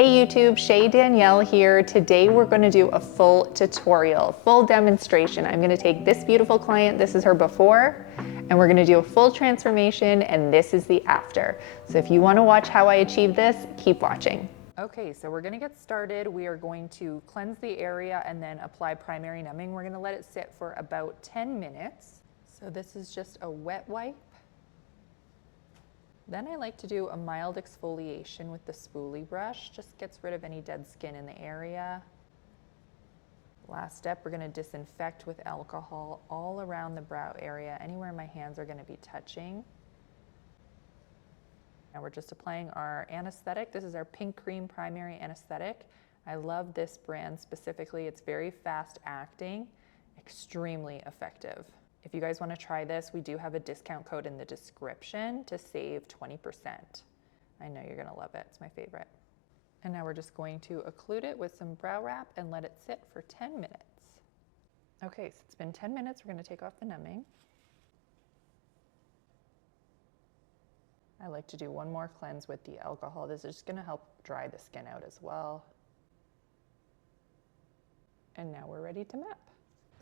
Hey YouTube, Shay Danielle here. Today we're going to do a full tutorial, full demonstration. I'm going to take this beautiful client, this is her before, and we're going to do a full transformation, and this is the after. So if you want to watch how I achieve this, keep watching. Okay, so we're going to get started. We are going to cleanse the area and then apply primary numbing. We're going to let it sit for about 10 minutes. So this is just a wet wipe. Then I like to do a mild exfoliation with the spoolie brush. Just gets rid of any dead skin in the area. Last step, we're going to disinfect with alcohol all around the brow area, anywhere my hands are going to be touching. Now we're just applying our anesthetic. This is our pink cream primary anesthetic. I love this brand specifically. It's very fast acting, extremely effective. If you guys want to try this, we do have a discount code in the description to save 20%. I know you're going to love it. It's my favorite. And now we're just going to occlude it with some brow wrap and let it sit for 10 minutes. Okay, so it's been 10 minutes. We're going to take off the numbing. I like to do one more cleanse with the alcohol. This is just going to help dry the skin out as well. And now we're ready to map.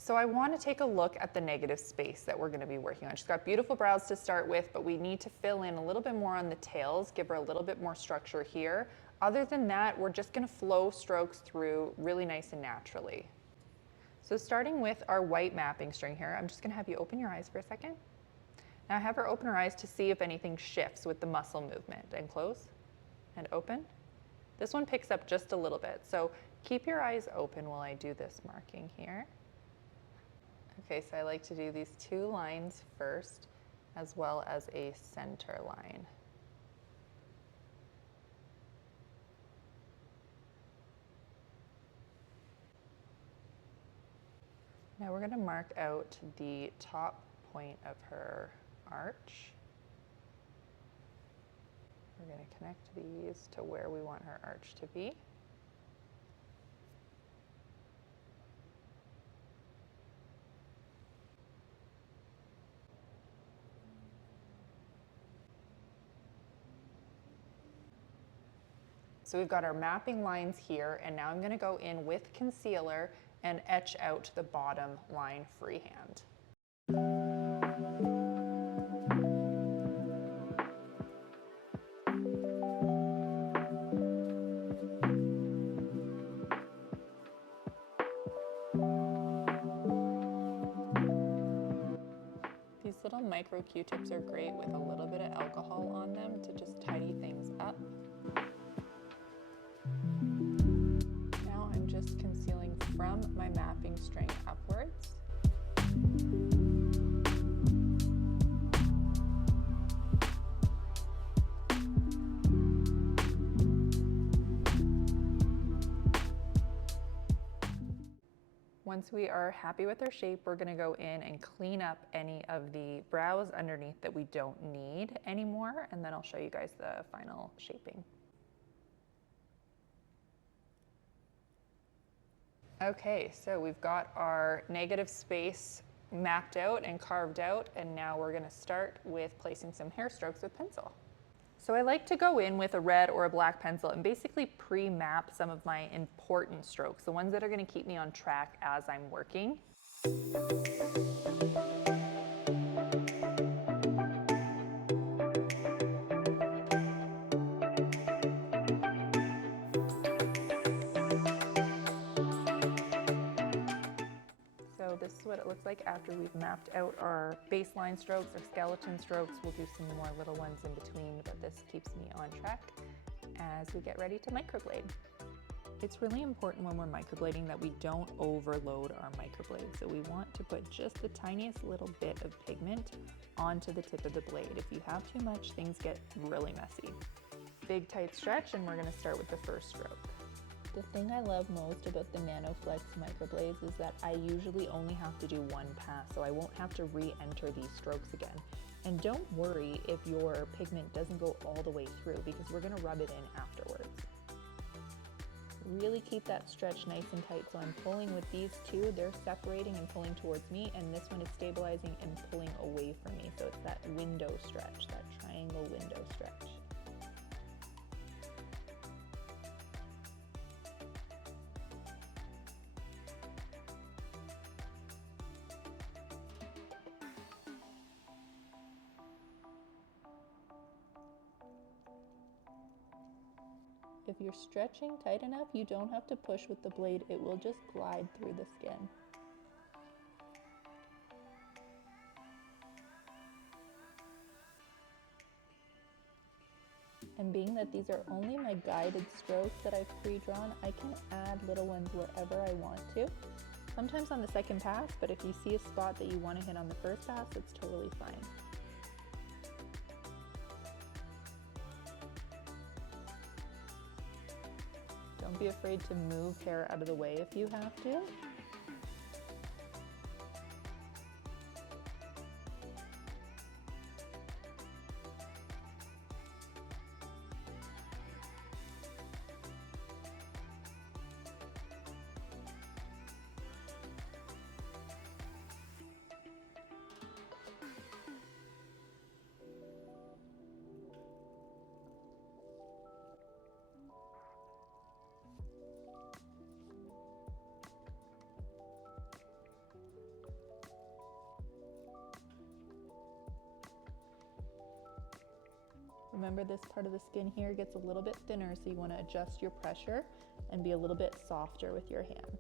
So I want to take a look at the negative space that we're going to be working on. She's got beautiful brows to start with, but we need to fill in a little bit more on the tails, give her a little bit more structure here. Other than that, we're just going to flow strokes through really nice and naturally. So starting with our white mapping string here, I'm just going to have you open your eyes for a second. Now have her open her eyes to see if anything shifts with the muscle movement. And close and open. This one picks up just a little bit, so keep your eyes open while I do this marking here. Okay, so I like to do these two lines first, as well as a center line. Now we're going to mark out the top point of her arch. We're going to connect these to where we want her arch to be. So we've got our mapping lines here, and now I'm going to go in with concealer and etch out the bottom line freehand. These little micro Q-tips are great with a little bit of alcohol on them to just tidy things up. Now I'm just concealing from my mapping string upwards. Once we are happy with our shape, we're going to go in and clean up any of the brows underneath that we don't need anymore, and then I'll show you guys the final shaping. Okay, so we've got our negative space mapped out and carved out, and now we're going to start with placing some hair strokes with pencil. So I like to go in with a red or a black pencil and basically pre-map some of my important strokes, the ones that are going to keep me on track as I'm working. So this is what it looks like after we've mapped out our baseline strokes, our skeleton strokes. We'll do some more little ones in between, but this keeps me on track as we get ready to microblade. It's really important when we're microblading that we don't overload our microblade. So we want to put just the tiniest little bit of pigment onto the tip of the blade. If you have too much, things get really messy. Big tight stretch, and we're going to start with the first stroke. The thing I love most about the NanoFlex microblades is that I usually only have to do one pass, so I won't have to re-enter these strokes again. And don't worry if your pigment doesn't go all the way through, because we're going to rub it in afterwards. Really keep that stretch nice and tight. So I'm pulling with these two, they're separating and pulling towards me, and this one is stabilizing and pulling away from me. So it's that window stretch, that triangle window stretch. If you're stretching tight enough, you don't have to push with the blade. It will just glide through the skin. And being that these are only my guided strokes that I've pre-drawn, I can add little ones wherever I want to. Sometimes on the second pass, but if you see a spot that you want to hit on the first pass, it's totally fine. Don't be afraid to move hair out of the way if you have to. Remember, this part of the skin here gets a little bit thinner, so you want to adjust your pressure and be a little bit softer with your hand.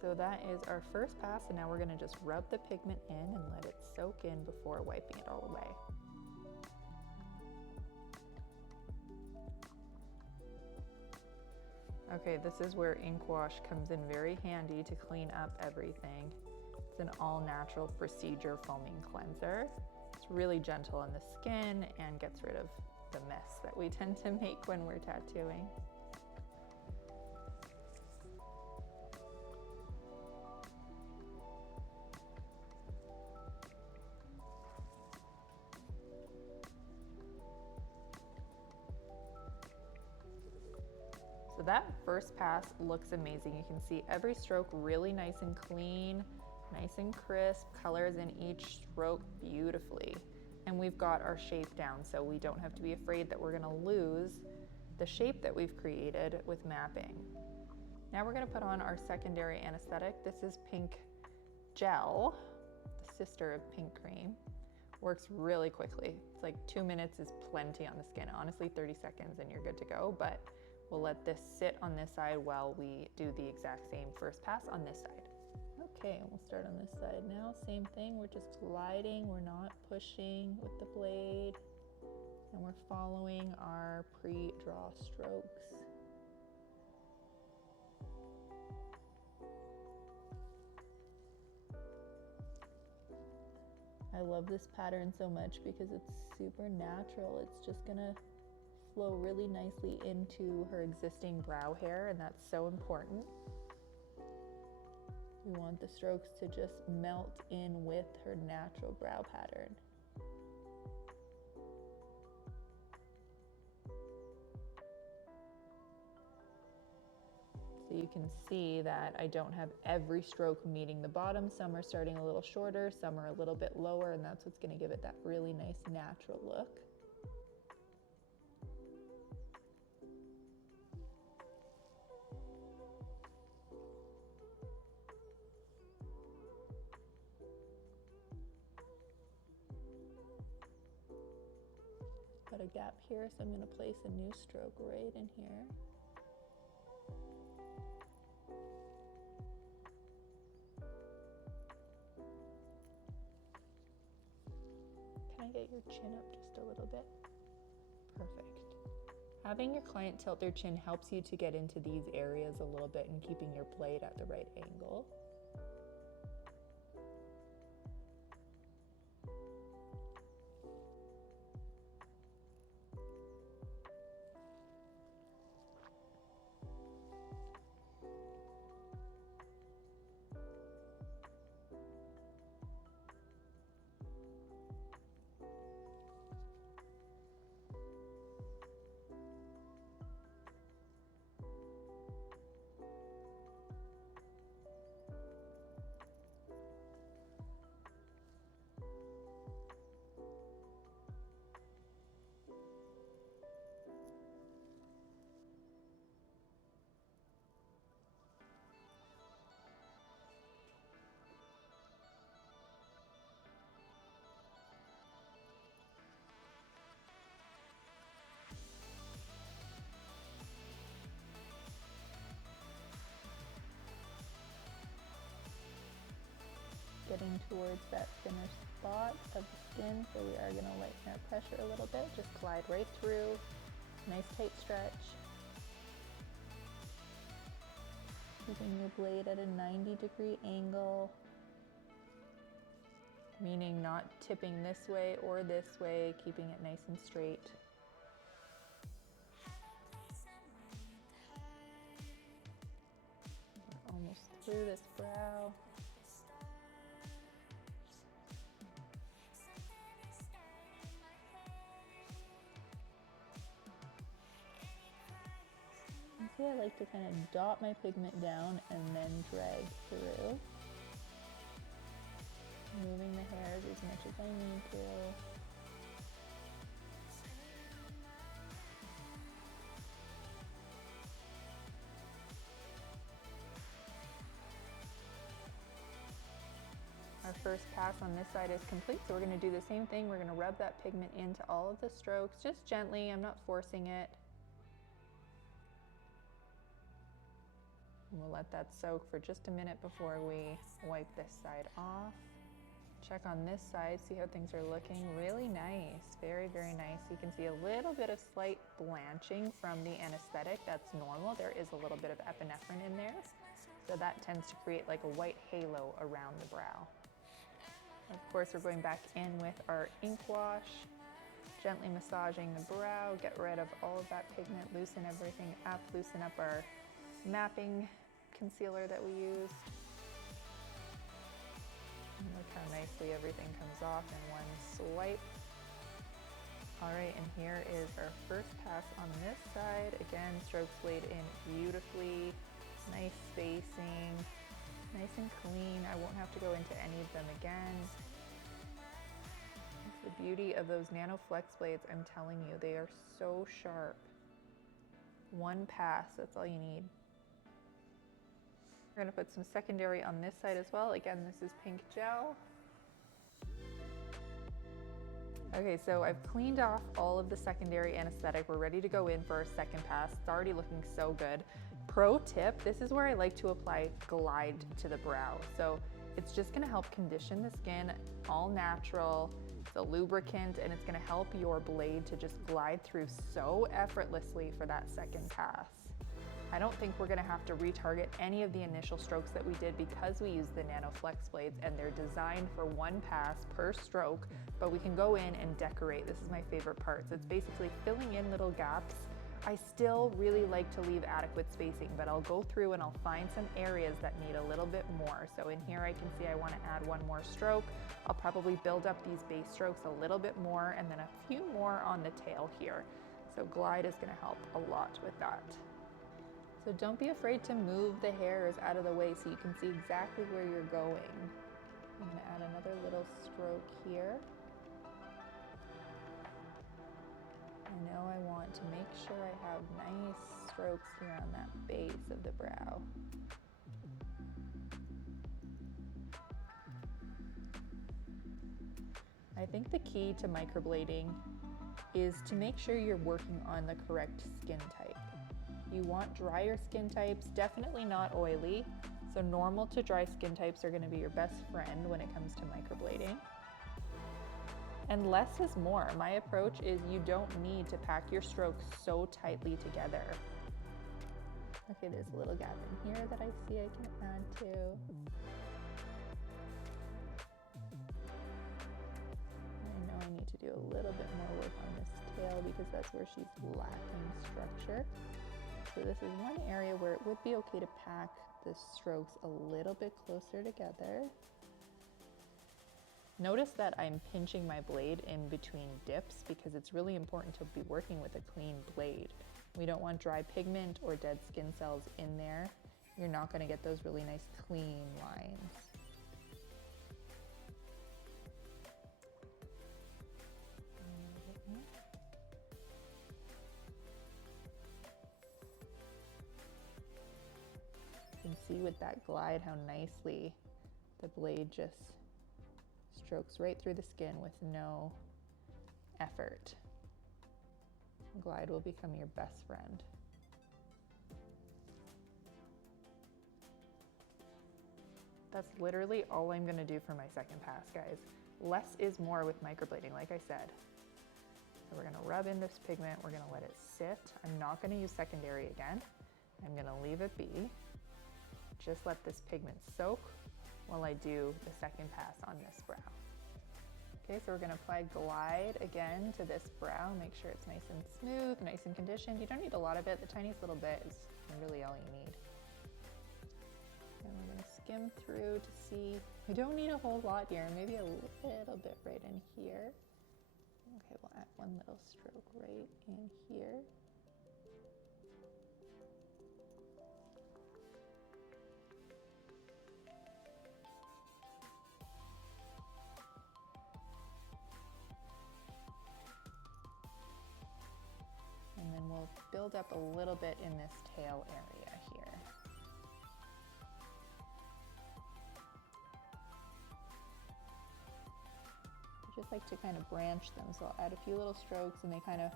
So that is our first pass, and now we're going to just rub the pigment in and let it soak in before wiping it all away. Okay, this is where ink wash comes in very handy to clean up everything. It's an all-natural procedure foaming cleanser. It's really gentle on the skin and gets rid of the mess that we tend to make when we're tattooing. So that first pass looks amazing. You can see every stroke really nice and clean, nice and crisp, colors in each stroke beautifully. And we've got our shape down, so we don't have to be afraid that we're gonna lose the shape that we've created with mapping. Now we're gonna put on our secondary anesthetic. This is pink gel, the sister of pink cream. Works really quickly. It's like 2 minutes is plenty on the skin. Honestly, 30 seconds and you're good to go, but we'll let this sit on this side while we do the exact same first pass on this side. Okay, and we'll start on this side now. Same thing, we're just gliding, we're not pushing with the blade, and we're following our pre-draw strokes. I love this pattern so much because it's super natural. It's just gonna flow really nicely into her existing brow hair, and that's so important. We want the strokes to just melt in with her natural brow pattern. So you can see that I don't have every stroke meeting the bottom. Some are starting a little shorter, some are a little bit lower, and that's what's going to give it that really nice natural look. Got a gap here, so I'm going to place a new stroke right in here. Can I get your chin up just a little bit? Perfect. Having your client tilt their chin helps you to get into these areas a little bit and keeping your blade at the right angle. towards that thinner spot of the skin, so we are going to lighten our pressure a little bit. Just glide right through, nice tight stretch. Keeping your blade at a 90-degree angle, meaning not tipping this way or this way, keeping it nice and straight. We're almost through this brow. See, I like to kind of dot my pigment down and then drag through. Moving the hairs as much as I need to. Our first pass on this side is complete, so we're going to do the same thing. We're going to rub that pigment into all of the strokes, just gently. I'm not forcing it. And we'll let that soak for just a minute before we wipe this side off. Check on this side, see how things are looking. Really nice, very, very nice. You can see a little bit of slight blanching from the anesthetic. That's normal. There is a little bit of epinephrine in there. So that tends to create like a white halo around the brow. Of course, we're going back in with our ink wash, gently massaging the brow, get rid of all of that pigment, loosen everything up, loosen up our mapping concealer that we use. And look how nicely everything comes off in one swipe. All right, and here is our first pass on this side. Again, strokes laid in beautifully, nice spacing, nice and clean. I won't have to go into any of them again. It's the beauty of those Nano Flex blades, I'm telling you, they are so sharp. One pass, that's all you need. We're gonna put some secondary on this side as well. Again, this is pink gel. Okay, so I've cleaned off all of the secondary anesthetic. We're ready to go in for our second pass. It's already looking so good. Pro tip, this is where I like to apply Glide to the brow. So it's just gonna help condition the skin, all natural. It's a lubricant, and it's gonna help your blade to just glide through so effortlessly for that second pass. I don't think we're gonna have to retarget any of the initial strokes that we did because we use the Nano Flex blades, and they're designed for one pass per stroke, but we can go in and decorate. This is my favorite part. So it's basically filling in little gaps. I still really like to leave adequate spacing, but I'll go through and I'll find some areas that need a little bit more. So in here I can see I want to add one more stroke. I'll probably build up these base strokes a little bit more and then a few more on the tail here. So Glide is going to help a lot with that. So don't be afraid to move the hairs out of the way so you can see exactly where you're going. I'm going to add another little stroke here. I know I want to make sure I have nice strokes here on that base of the brow. I think the key to microblading is to make sure you're working on the correct skin type. You want drier skin types, definitely not oily. So normal to dry skin types are going to be your best friend when it comes to microblading. And less is more. My approach is you don't need to pack your strokes so tightly together. Okay, there's a little gap in here that I see I can add to. I know I need to do a little bit more work on this tail because that's where she's lacking structure. So this is one area where it would be okay to pack the strokes a little bit closer together. Notice that I'm pinching my blade in between dips because it's really important to be working with a clean blade. We don't want dry pigment or dead skin cells in there. You're not going to get those really nice clean lines. You can see with that Glide how nicely the blade just strokes right through the skin with no effort. Glide will become your best friend. That's literally all I'm gonna do for my second pass, guys. Less is more with microblading, like I said. So we're gonna rub in this pigment, we're gonna let it sit. I'm not gonna use secondary again. I'm gonna leave it be. Just let this pigment soak while I do the second pass on this brow. Okay, so we're gonna apply Glide again to this brow. Make sure it's nice and smooth, nice and conditioned. You don't need a lot of it. The tiniest little bit is really all you need. And we're gonna skim through to see, we don't need a whole lot here, maybe a little bit right in here. Okay, we'll add one little stroke right in here. And then we'll build up a little bit in this tail area here. I just like to kind of branch them, so I'll add a few little strokes and they kind of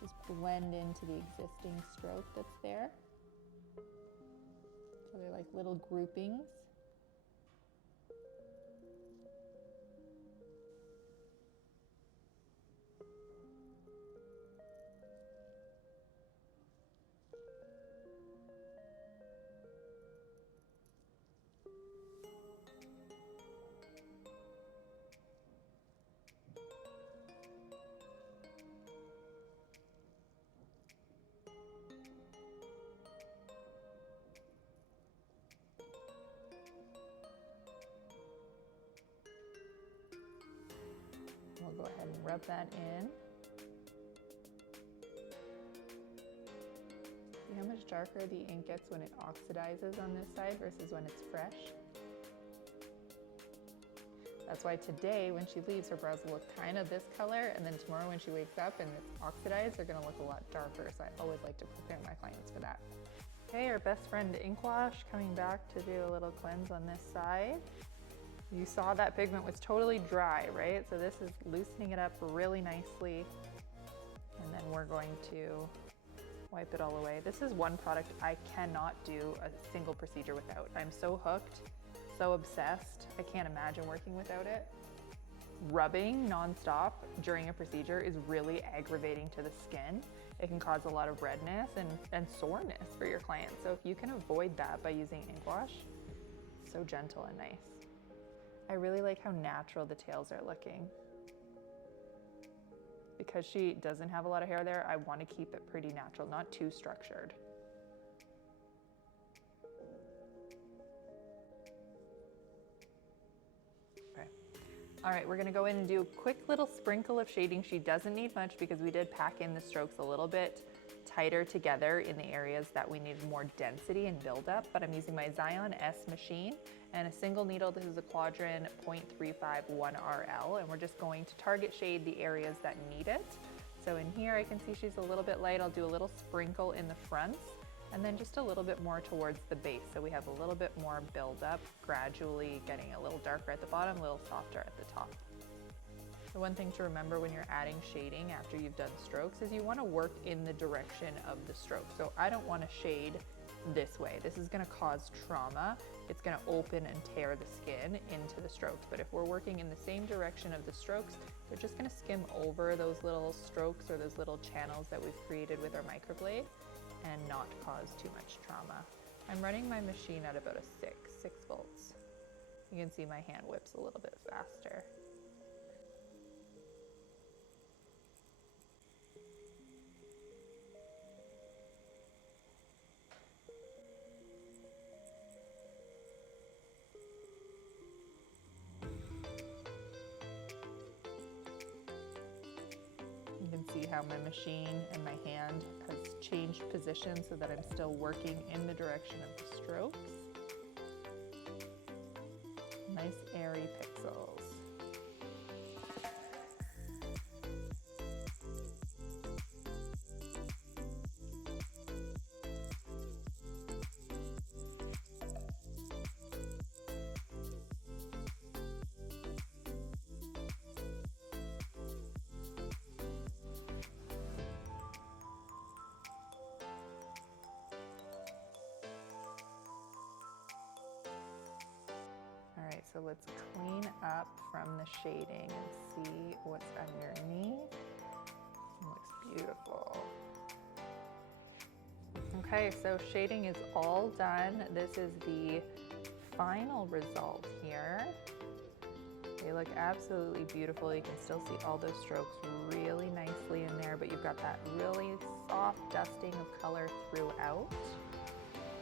just blend into the existing stroke that's there. So they're like little groupings. We'll go ahead and rub that in. See how much darker the ink gets when it oxidizes on this side versus when it's fresh? That's why today, when she leaves, her brows will look kind of this color, and then tomorrow when she wakes up and it's oxidized, they're gonna look a lot darker. So I always like to prepare my clients for that. Okay, our best friend ink wash coming back to do a little cleanse on this side. You saw that pigment was totally dry, right? So this is loosening it up really nicely. And then we're going to wipe it all away. This is one product I cannot do a single procedure without. I'm so hooked, so obsessed. I can't imagine working without it. Rubbing nonstop during a procedure is really aggravating to the skin. It can cause a lot of redness and soreness for your clients. So if you can avoid that by using ink wash, so gentle and nice. I really like how natural the tails are looking. Because she doesn't have a lot of hair there, I want to keep it pretty natural, not too structured. Okay. All right, we're gonna go in and do a quick little sprinkle of shading. She doesn't need much because we did pack in the strokes a little bit tighter together in the areas that we needed more density and buildup, but I'm using my Zion S machine and a single needle. This is a Quadrin 0.351 RL, and we're just going to target shade the areas that need it. So in here, I can see she's a little bit light. I'll do a little sprinkle in the fronts and then just a little bit more towards the base. So we have a little bit more buildup, gradually getting a little darker at the bottom, a little softer at the top. The one thing to remember when you're adding shading after you've done strokes is you want to work in the direction of the stroke. So I don't want to shade this way. This is going to cause trauma. It's going to open and tear the skin into the strokes. But if we're working in the same direction of the strokes, they're just going to skim over those little strokes or those little channels that we've created with our microblade and not cause too much trauma. I'm running my machine at about a 6 volts. You can see my hand whips a little bit faster. You can see how my machine and my hand has changed position so that I'm still working in the direction of the strokes. Nice airy pixels. let's clean up from the shading and see what's underneath. It looks beautiful. Okay, so shading is all done. This is the final result here. They look absolutely beautiful. You can still see all those strokes really nicely in there, but you've got that really soft dusting of color throughout,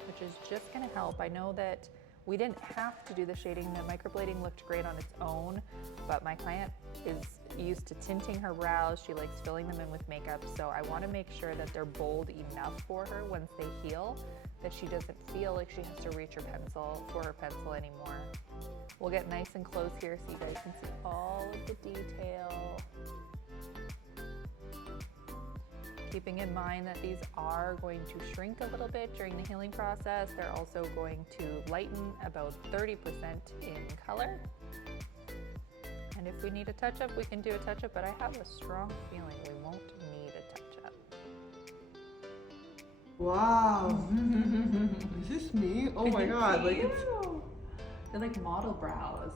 which is just gonna help. I know that we didn't have to do the shading. The microblading looked great on its own, but my client is used to tinting her brows. She likes filling them in with makeup, so I want to make sure that they're bold enough for her once they heal, that she doesn't feel like she has to reach her pencil anymore. We'll get nice and close here so you guys can see all of the detail. Keeping in mind that these are going to shrink a little bit during the healing process. They're also going to lighten about 30% in color. And if we need a touch-up, we can do a touch-up, but I have a strong feeling we won't need a touch-up. Wow. Is this me? Oh my God. Like it's... They're like model brows.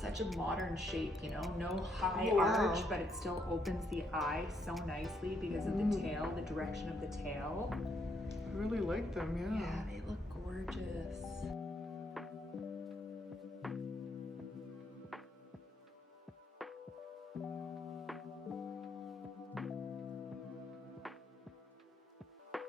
Such a modern shape, you know, no high wow. arch, but it still opens the eye so nicely because of the tail, the direction of the tail. I really like them, yeah. Yeah, they look gorgeous.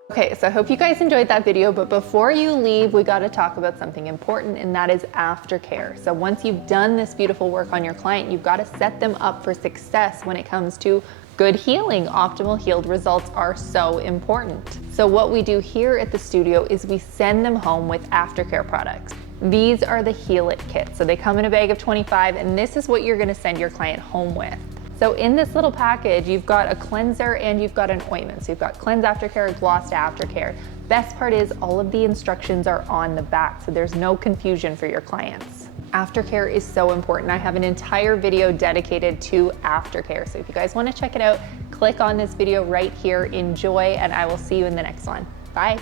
Okay, so I hope you guys enjoyed that video, but before you leave, we got to talk about something important, and that is aftercare. So once you've done this beautiful work on your client, you've got to set them up for success when it comes to good healing. Optimal healed results are so important. So what we do here at the studio is we send them home with aftercare products. These are the Heal It kits. So they come in a bag of 25, and this is what you're going to send your client home with. So in this little package, you've got a cleanser and you've got an ointment. So you've got cleanse aftercare, gloss to aftercare. Best part is all of the instructions are on the back, so there's no confusion for your clients. Aftercare is so important. I have an entire video dedicated to aftercare. So if you guys want to check it out, click on this video right here, enjoy, and I will see you in the next one. Bye.